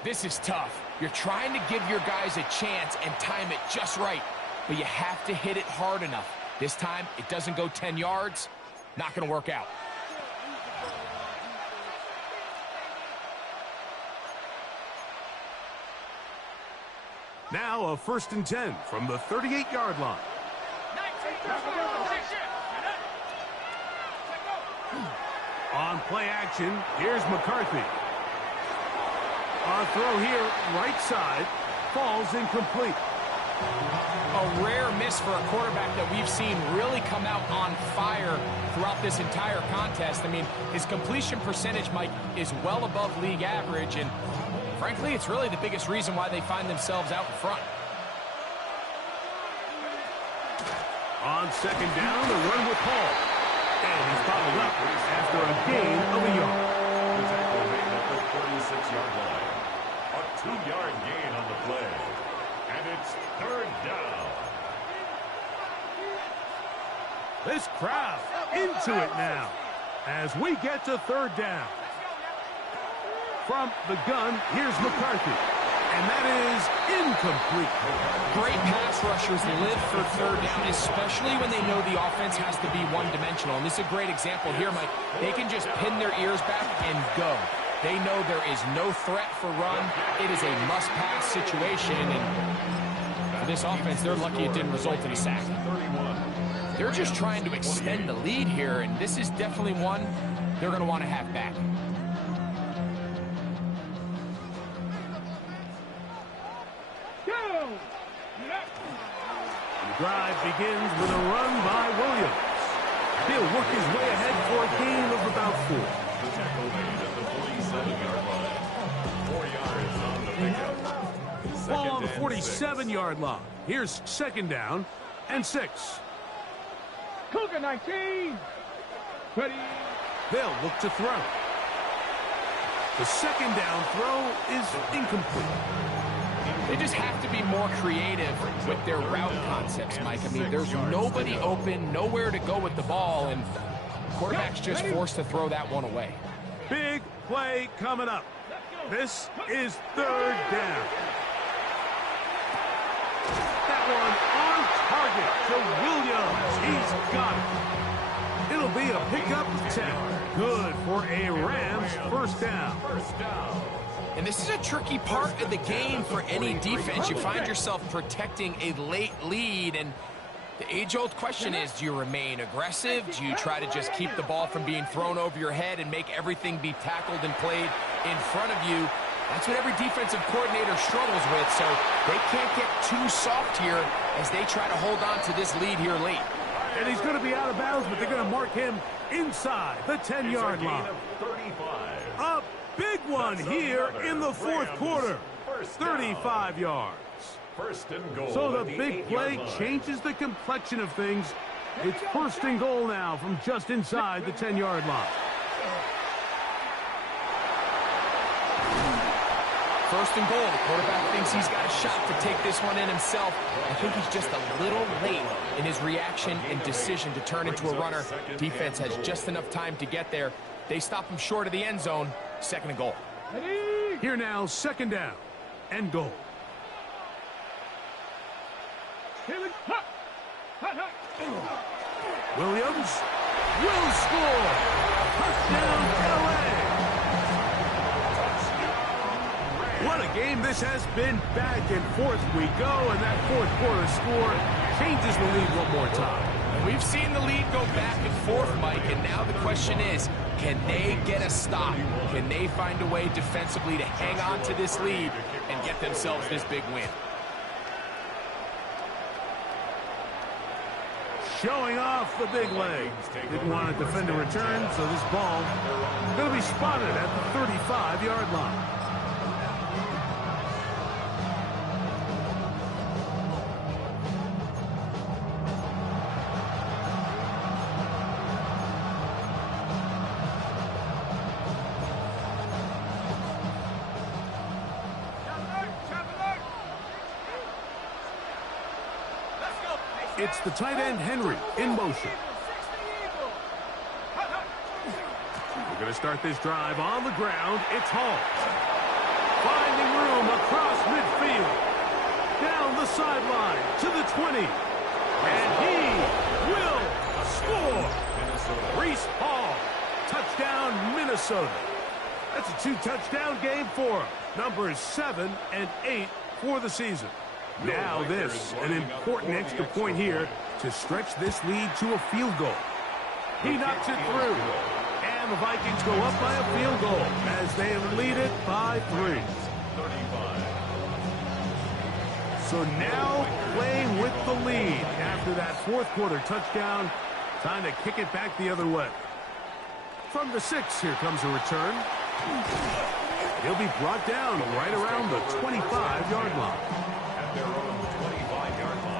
This is tough. You're trying to give your guys a chance and time it just right, but you have to hit it hard enough. This time, it doesn't go 10 yards. Not going to work out. Now a 1st and 10 from the 38-yard line. On play action, here's McCarthy. On throw here, right side, falls incomplete. A rare miss for a quarterback that we've seen really come out on fire throughout this entire contest. I mean, his completion percentage, Mike, is well above league average, and frankly, it's really the biggest reason why they find themselves out in front. On second down, a run with Hall. And he's followed up after a gain of a yard. The tackle made at the 36-yard line. A 2-yard gain on the play. And it's 3rd down. This crowd into it now as we get to 3rd down. From the gun, here's McCarthy. And that is incomplete. Great pass rushers live for 3rd down, especially when they know the offense has to be one-dimensional. And this is a great example here, Mike. They can just pin their ears back and go. They know there is no threat for run. It is a must-pass situation. And for this offense, they're lucky it didn't result in a sack. They're just trying to extend the lead here, and this is definitely one they're going to want to have back. The drive begins with a run by Williams. He'll work his way ahead for a gain of about 4. The tackle made at the 47-yard line. 4 yards on the pickup. Ball on the 47-yard line. Here's 2nd down and 6. Cougar 19. Ready. They'll look to throw. The 2nd down throw is incomplete. They just have to be more creative with their route concepts, Mike. I mean, there's nobody open, nowhere to go with the ball, and quarterback's just forced to throw that one away. Big play coming up. This is 3rd down. That one on target to Williams. He's got it. It'll be a pickup of 10. Good for a Rams first down. And this is a tricky part of the game for any defense. You find yourself protecting a late lead, and The age-old question is, do you remain aggressive? Do you try to just keep the ball from being thrown over your head and make everything be tackled and played in front of you? That's what every defensive coordinator struggles with, so they can't get too soft here as they try to hold on to this lead here late. And he's going to be out of bounds, but they're going to mark him inside the 10-yard line. A big one here in the fourth quarter. 35 yards. First and goal. So the big play changes the complexion of things. It's first and goal now from just inside the 10-yard line. First and goal. The quarterback thinks he's got a shot to take this one in himself. I think he's just a little late in his reaction and decision to turn into a runner. Defense has just enough time to get there. They stop him short of the end zone. Second and goal. Here now, second down and goal. Williams will score. Touchdown, LA. What a game this has been. Back and forth we go, and that fourth quarter score changes the lead one more time. We've seen the lead go back and forth, Mike, and now the question is, can they get a stop? Can they find a way defensively to hang on to this lead and get themselves this big win? Showing off the big leg. Didn't want to defend a return, so this ball going to be spotted at the 35-yard line. It's the tight end, Henry, in motion. We're going to start this drive on the ground. It's Hall. Finding room across midfield. Down the sideline to the 20. And he will score. Reese Hall. Touchdown, Minnesota. That's a 2-touchdown game for him. Numbers 7 and 8 for the season. Now this, an important extra point here to stretch this lead to a field goal. He knocks it through. And the Vikings go up by a field goal as they lead it by 3. So now playing with the lead after that fourth quarter touchdown. Time to kick it back the other way. From the 6, here comes a return. He'll be brought down right around the 25-yard line. Their own 25-yard line.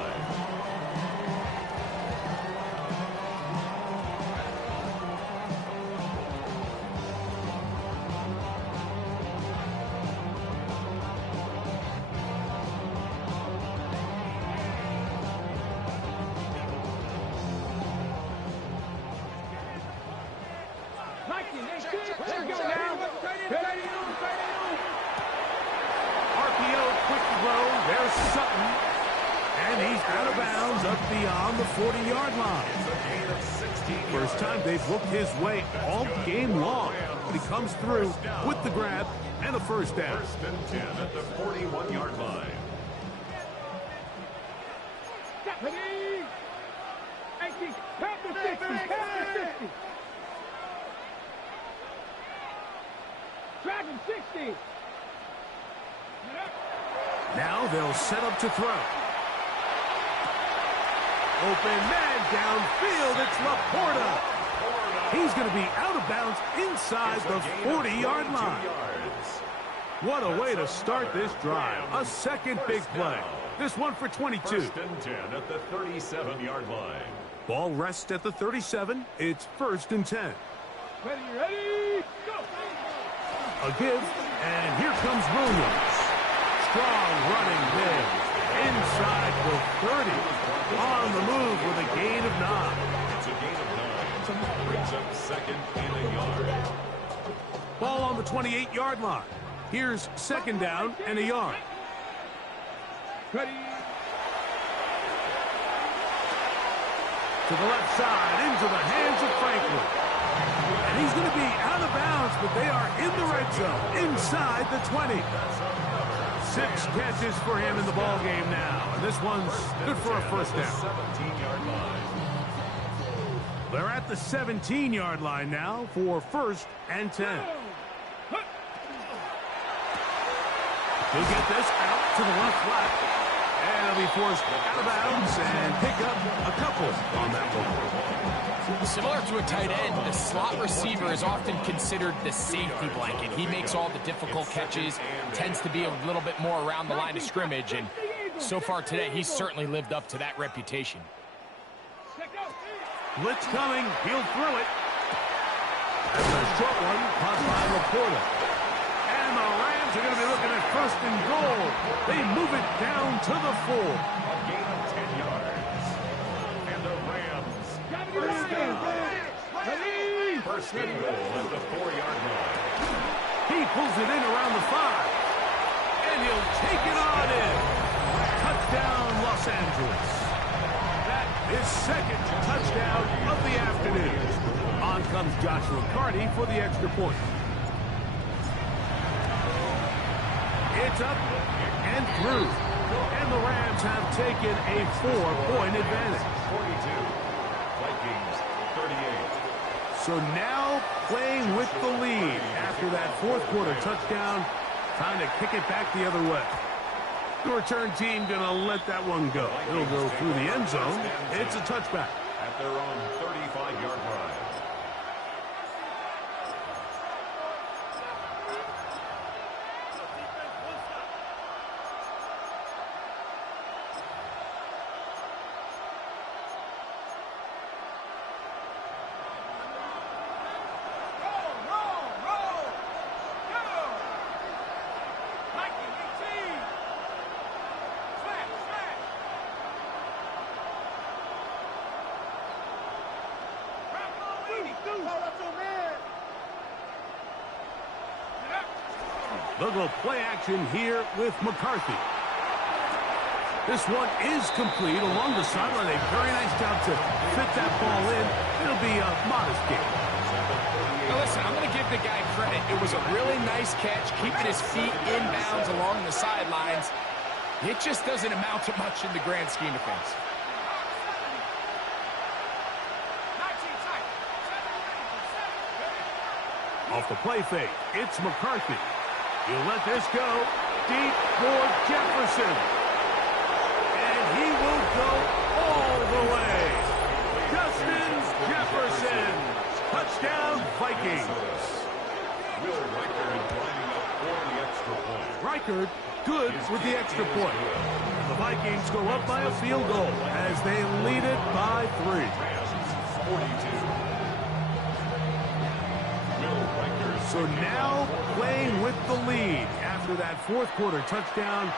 RPO, quick throw. There's Sutton. And he's out of bounds up beyond the 40-yard line. First time they've looked his way all game long. But he comes through with the grab and a first down. First and 10 at the 41-yard line. Dragon 60. Now they'll set up to throw. Open man downfield. It's Laporta. He's going to be out of bounds inside the 40-yard line. What a way to start this drive. A second big play. This one for 22. First and 10 at the 37-yard line. Ball rests at the 37. It's first and 10. Ready, go. A give, and here comes Williams. Strong running big. Inside the 30. On the move with a gain of 9. It's a gain of 9. Brings up second and a yard. Ball on the 28-yard line. Here's second down and a yard. Ready. To the left side, into the hands of Franklin. And he's going to be out of bounds, but they are in the red zone, inside the 20. 6 catches for him in the ball game now. And this one's good for a first down. 17-yard line. They're at the 17-yard line now for 1st and 10. He'll get this out to the left flat. And he'll be forced out of bounds and pick up a couple on that one. Similar to a tight end, the slot receiver is often considered the safety blanket. He makes all the difficult catches, tends to be a little bit more around the line of scrimmage, and so far today, he's certainly lived up to that reputation. Blitz coming. He'll throw it. That's a short one, caught by Laporta. And the Rams are going to be looking at 1st and goal. They move it down to the 4. A gain of 10 yards. And the Rams first and goal at the 4-yard line. He pulls it in around the 5. And he'll take it on in. Touchdown, Los Angeles. That is 2nd touchdown of the afternoon. On comes Joshua Carty for the extra point. It's up and through. And the Rams have taken a 4-point advantage. 42. Vikings 38. So now playing with the lead after that 4th quarter touchdown. Time to kick it back the other way. The return team going to let that one go. It'll go through the end zone. It's a touchback. At their own 35-yard line. They'll go play action here with McCarthy. This one is complete along the sideline. A very nice job to fit that ball in. It'll be a modest gain. Now listen, I'm going to give the guy credit. It was a really nice catch, keeping his feet inbounds along the sidelines. It just doesn't amount to much in the grand scheme of things. Off the play fake, it's McCarthy. He'll let this go deep for Jefferson. And he will go all the way. Justin Jefferson. Touchdown, Vikings. Will Reichard lining up for the extra point. Reichard good with the extra point. The Vikings go up by a field goal as they lead it by 3. 42. So now playing with the lead after that 4th quarter touchdown.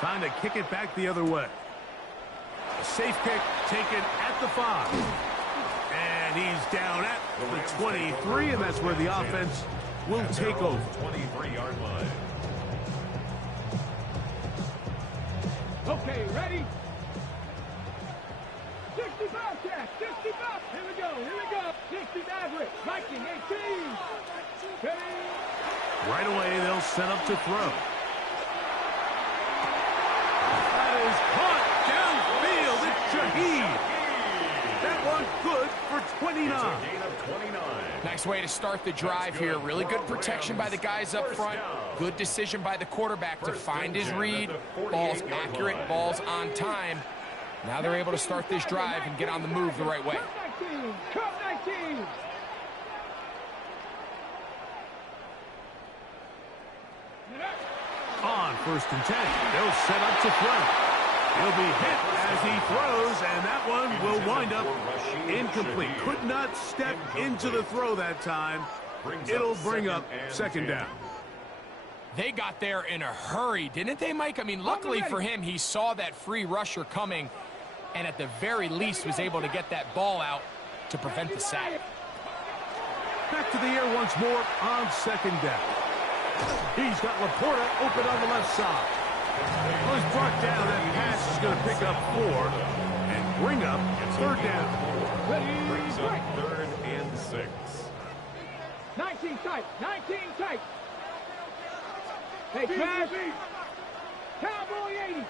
Time to kick it back the other way. A safe kick taken at the 5. And he's down at the 23, and that's where the offense will take over. 23-yard line. Okay, ready? 65 catch, 65. Here we go. 60 Maverick, Viking 18. Right away, they'll set up to throw. That is caught downfield. It's Shaheed. That one good for 29. Gain of 29. Nice way to start the drive here. Really good protection by the guys up front. Good decision by the quarterback to find his read. Ball's accurate, ball's on time. Now they're able to start this drive and get on the move the right way. Cup 19. On 1st and 10, they'll set up to throw. He'll be hit as he throws, and that one will wind up incomplete. Could not step into the throw that time. It'll bring up 2nd down. They got there in a hurry, didn't they, Mike? I mean, luckily for him, he saw that free rusher coming, and at the very least was able to get that ball out to prevent the sack. Back to the air once more on 2nd down. He's got Laporta open on the left side. Well, he's brought down. That pass is going to pick up 4 and bring up 3rd down. Brings up 3rd and 6. 19 tight, 19 tight. Hey, pass. Cowboy 80.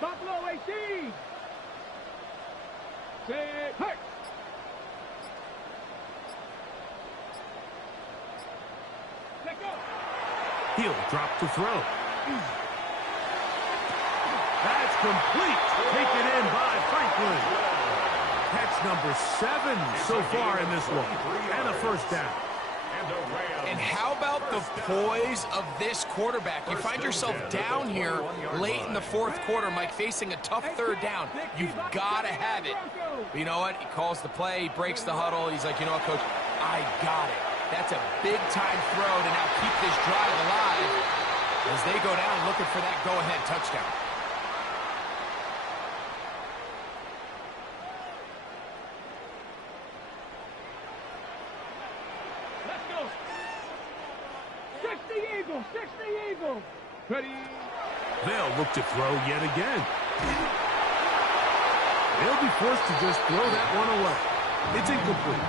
Buffalo 18. Set. Hurt. Let go. He'll drop to throw. That's complete. Taken in by Franklin. Catch number 7 so far in this one. And a first down. And how about the poise of this quarterback? You find yourself down here late in the fourth quarter, Mike, facing a tough third down. You've got to have it. But you know what? He calls the play, he breaks the huddle. He's like, you know what, Coach? I got it. That's a big-time throw to now keep this drive alive as they go down looking for that go-ahead touchdown. Let's go. 60 Eagles. 60 Eagles. Ready. They'll look to throw yet again. They'll be forced to just throw that one away. It's incomplete.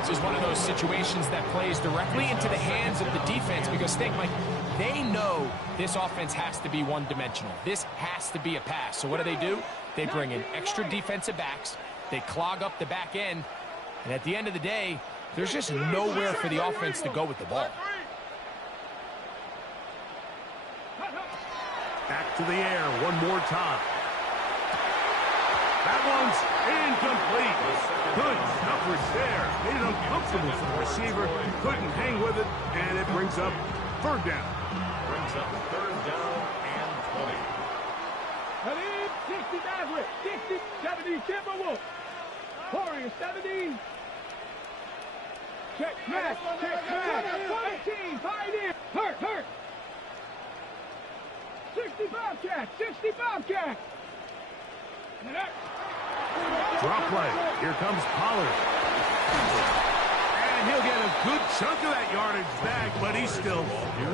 This is one of those situations that plays directly into the hands of the defense because, think, Mike, they know this offense has to be one-dimensional. This has to be a pass. So what do? They bring in extra defensive backs. They clog up the back end. And at the end of the day, there's just nowhere for the offense to go with the ball. Back to the air one more time. That one's incomplete. Good coverage there. Made it uncomfortable for the receiver. Couldn't hang with it, and it brings up third down. Brings up third down and 20. Ready. 60 Maverick. 60. 70 Timberwolf. Warrior 70. Check back. Check back. 18. Tied in. Hurt. 60 Bobcat. 60 Bobcat. Drop play. Here comes Pollard. And he'll get a good chunk of that yardage back, but he's still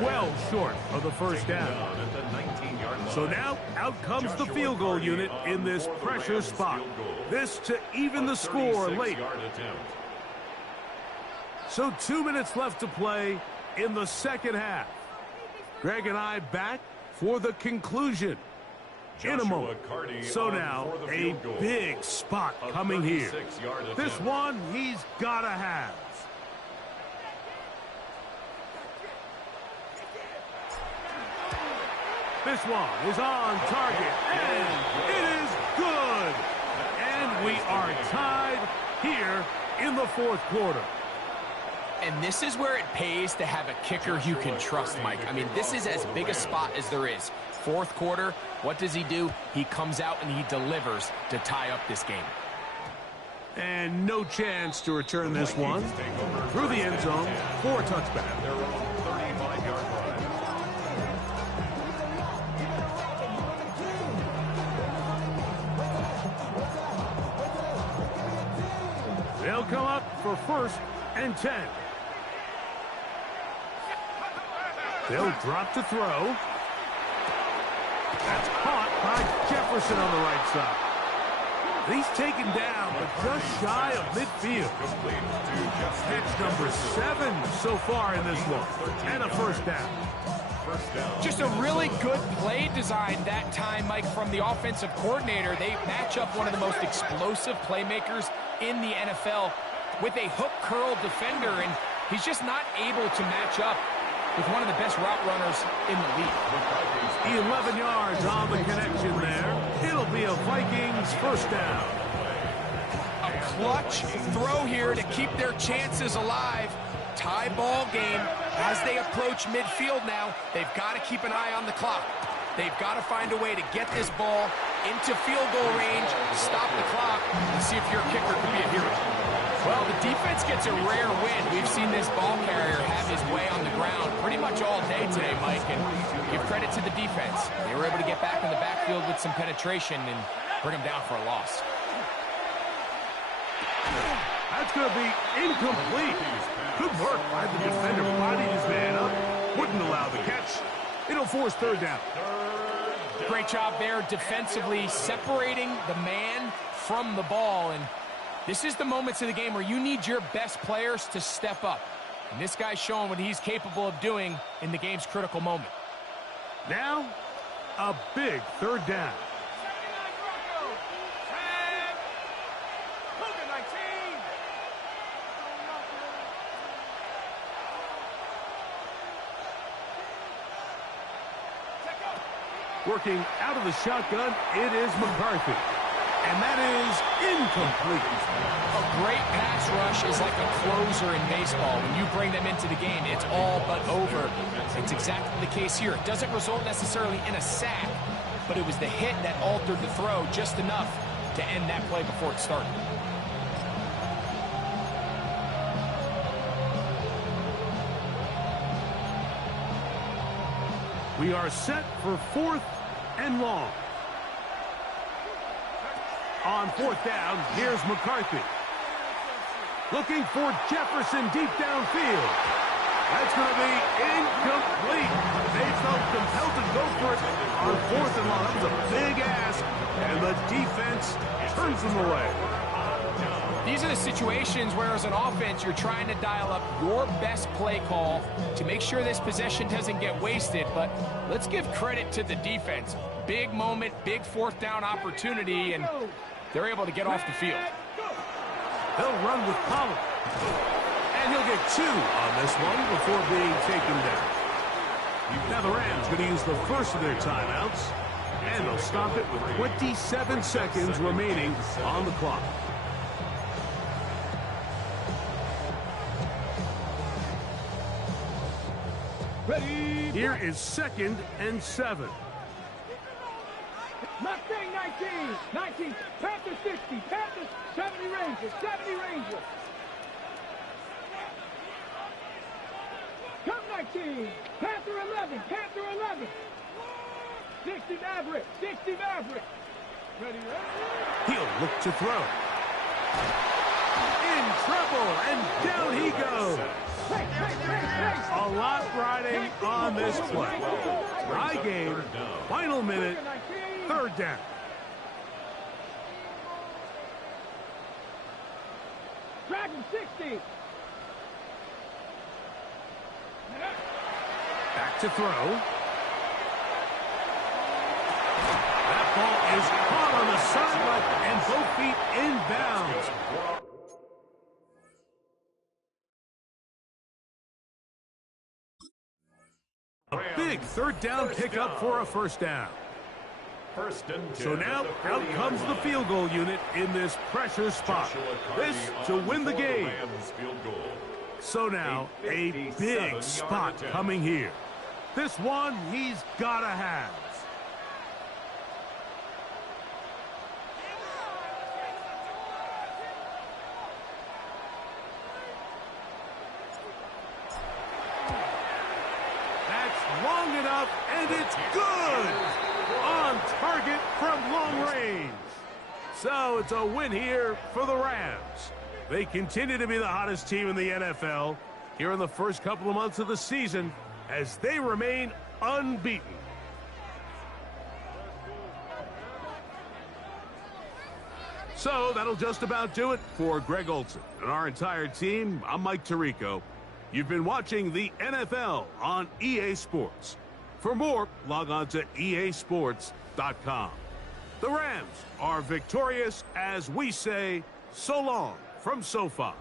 well short of the first down. At the 19-yard line. So now, out comes the field goal unit in this pressure spot. This to even the score late. So 2 minutes left to play in the second half. Greg and I back for the conclusion in a moment. So now, a big spot coming here. This one he's got to have. This one is on target, and it is good. And we are tied here in the fourth quarter. And this is where it pays to have a kicker you can trust, Mike. I mean, this is as big a spot as there is. Fourth quarter, what does he do? He comes out and he delivers to tie up this game. And no chance to return this one through the end zone for a touchback. Their own 35-yard line. They'll come up for 1st and 10. They'll drop to throw. That's caught by Jefferson on the right side. He's taken down, but just shy of midfield. Catch number 7 so far in this one. And a first down. Just a really good play design that time, Mike, from the offensive coordinator. They match up one of the most explosive playmakers in the NFL with a hook curl defender, and he's just not able to match up with one of the best route runners in the league. 11 yards on the connection there. It'll be a Vikings first down. A clutch throw here to keep their chances alive. Tie ball game as they approach midfield now. They've got to keep an eye on the clock. They've got to find a way to get this ball into field goal range, stop the clock, and see if your kicker can be a hero. Well, the defense gets a rare win. We've seen this ball carrier have his way on the ground pretty much all day today, Mike, and give credit to the defense. They were able to get back in the backfield with some penetration and bring them down for a loss. That's going to be incomplete. Good work by the defender. Bodied his man up. Wouldn't allow the catch. It'll force third down. Great job there defensively, separating the man from the ball. And this is the moments of the game where you need your best players to step up. And this guy's showing what he's capable of doing in the game's critical moment. Now, a big third down. Working out of the shotgun, it is McCarthy. And that is incomplete. A great pass rush is like a closer in baseball. When you bring them into the game, it's all but over. It's exactly the case here. It doesn't result necessarily in a sack, but it was the hit that altered the throw just enough to end that play before it started. We are set for 4th and long. On 4th down, here's McCarthy. Looking for Jefferson deep downfield. That's going to be incomplete. They felt compelled to go for it on 4th and long. That was a big ask, and the defense turns them away. These are the situations where, as an offense, you're trying to dial up your best play call to make sure this possession doesn't get wasted. But let's give credit to the defense. Big moment, big 4th down opportunity, and they're able to get off the field. They'll run with Pollard. And he'll get 2 on this one before being taken down. Now the Rams going to use the first of their timeouts, and they'll stop it with 27 seconds remaining on the clock. Ready. Here is 2nd and 7. Mustang 19. Panthers 60. Panthers 70 Rangers. 70 Rangers. Come 19. Panther 11. Panther 11. 60 Maverick. 60 Maverick. Ready. He'll look to throw. In trouble, and down he goes. A lot riding on this play. High game, final minute, 3rd down. Dragon 60. Back to throw. That ball is caught on the sideline, and both feet inbounds. A big 3rd down pickup for a 1st down. So now out comes the field goal unit in this pressure spot. This to win the game. So now a big spot coming here. This one he's got to have. Long enough, and it's good! On target from long range. So it's a win here for the Rams. They continue to be the hottest team in the NFL here in the first couple of months of the season as they remain unbeaten. So that'll just about do it for Greg Olson and our entire team. I'm Mike Tirico. You've been watching the NFL on EA Sports. For more, log on to easports.com. The Rams are victorious as we say so long from SoFi.